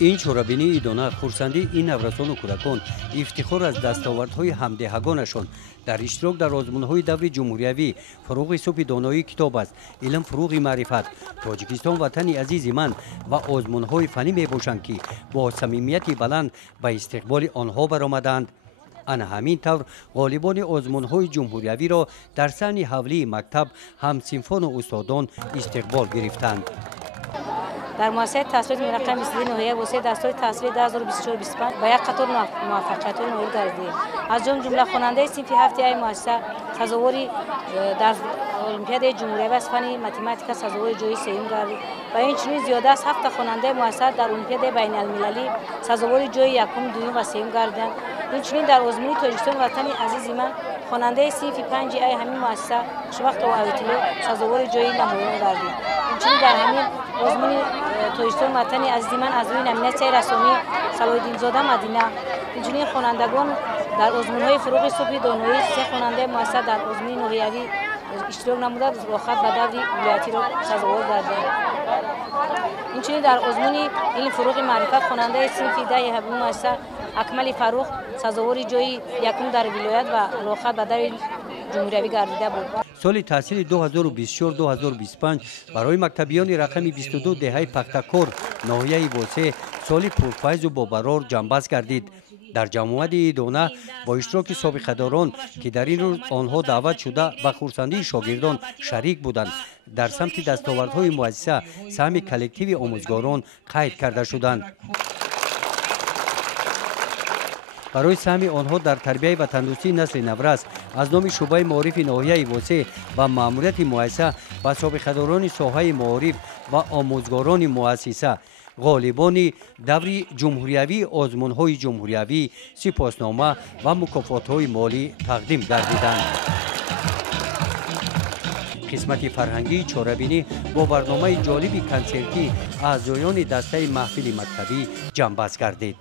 این چورابینی ایدونا خورسندی این نورسان و کودکان افتخار از دستاوردهای همدهگانشان در اشتراک در آزمون‌های دور جمهوریوی فروغ صبح دانایی کتاب است، علم فروغ معرفت. تاجیکستان وطن عزیز من و آزمون‌های فنی میباشند که با صمیمیت بلند به استقبال آنها برآمدند. آن همین طور غالبان آزمون‌های جمهوریوی را در سن حولی مکتب هم‌صنفان و استادان استقبال گرفتند. در مؤسسه تحصیلات مرقم استادی نهایی واسه دستور تحصیلی 2024-25 با یک قطار موفقیت‌های نهایی گردید. از جمله خواننده صنف هفته ای مؤسسه سزاواری در المپیاد جمهوریوی از فن متماتیک سزاوار جای سوم گردید و اینچنین زیاده از 7 خواننده مؤسسه در المپیاد بین المللی سزاوار جای یکم، دوم و سوم گردیدند. اینچنین در آزمون تاجیکستان وطن عزیز من خواننده صنف 5 ای همین مؤسسه خوشبخت و اویتلو سزاوار جای نمایان گردید. اینچنین در همین آزمون تاجیکستان وطن عزیز من از روی نامیناسیون رسمی صلاح‌الدین زاده مدینه اینچنین خوانندگان در آزمون‌های فروغ صبح دانایی 3 خواننده مؤسسه در آزمون نهایی اشتراک نموده راحت به دور ولایتی را سزاوار گردیدند. اینچنین در آزمون علم فروغ معرفت خواننده صنف 10 همین مؤسسه اکمل فروغ سزاوار جای یکم در ولایت و راحت به دور جمهوریوی گردیده بود. سال تحصیل 2024-2025 برای مکتبیان رقم 22 دهه پختکور ناحیه واسه سال پرفیض و بابرار جنبش گردید. در جمعیت ایدونه با اشتراک سابقه‌داران که در این روز آنها دعوت شده به خورسندی شاگردان شریک بودند، در سمت دستاوردهای مؤسسه سهم کلکتیو آموزگاران قید کرده شدند. برای سهم آنها در تربیت و تندرستی نسل نورس از نام شعبه معارف ناحیه واسه و ماموریت مؤسسه و سابقه‌داران ساحه معارف و آموزگاران مؤسسه غالبان دوری جمهوریوی آزمون‌های جمهوریوی سپاسنامه و مکافات‌های مالی تقدیم گردیدند. قسمت فرهنگی چورابینی با برنامه جالب کنسرتی اعضایان دسته محفل مکتبی جنبش گردید.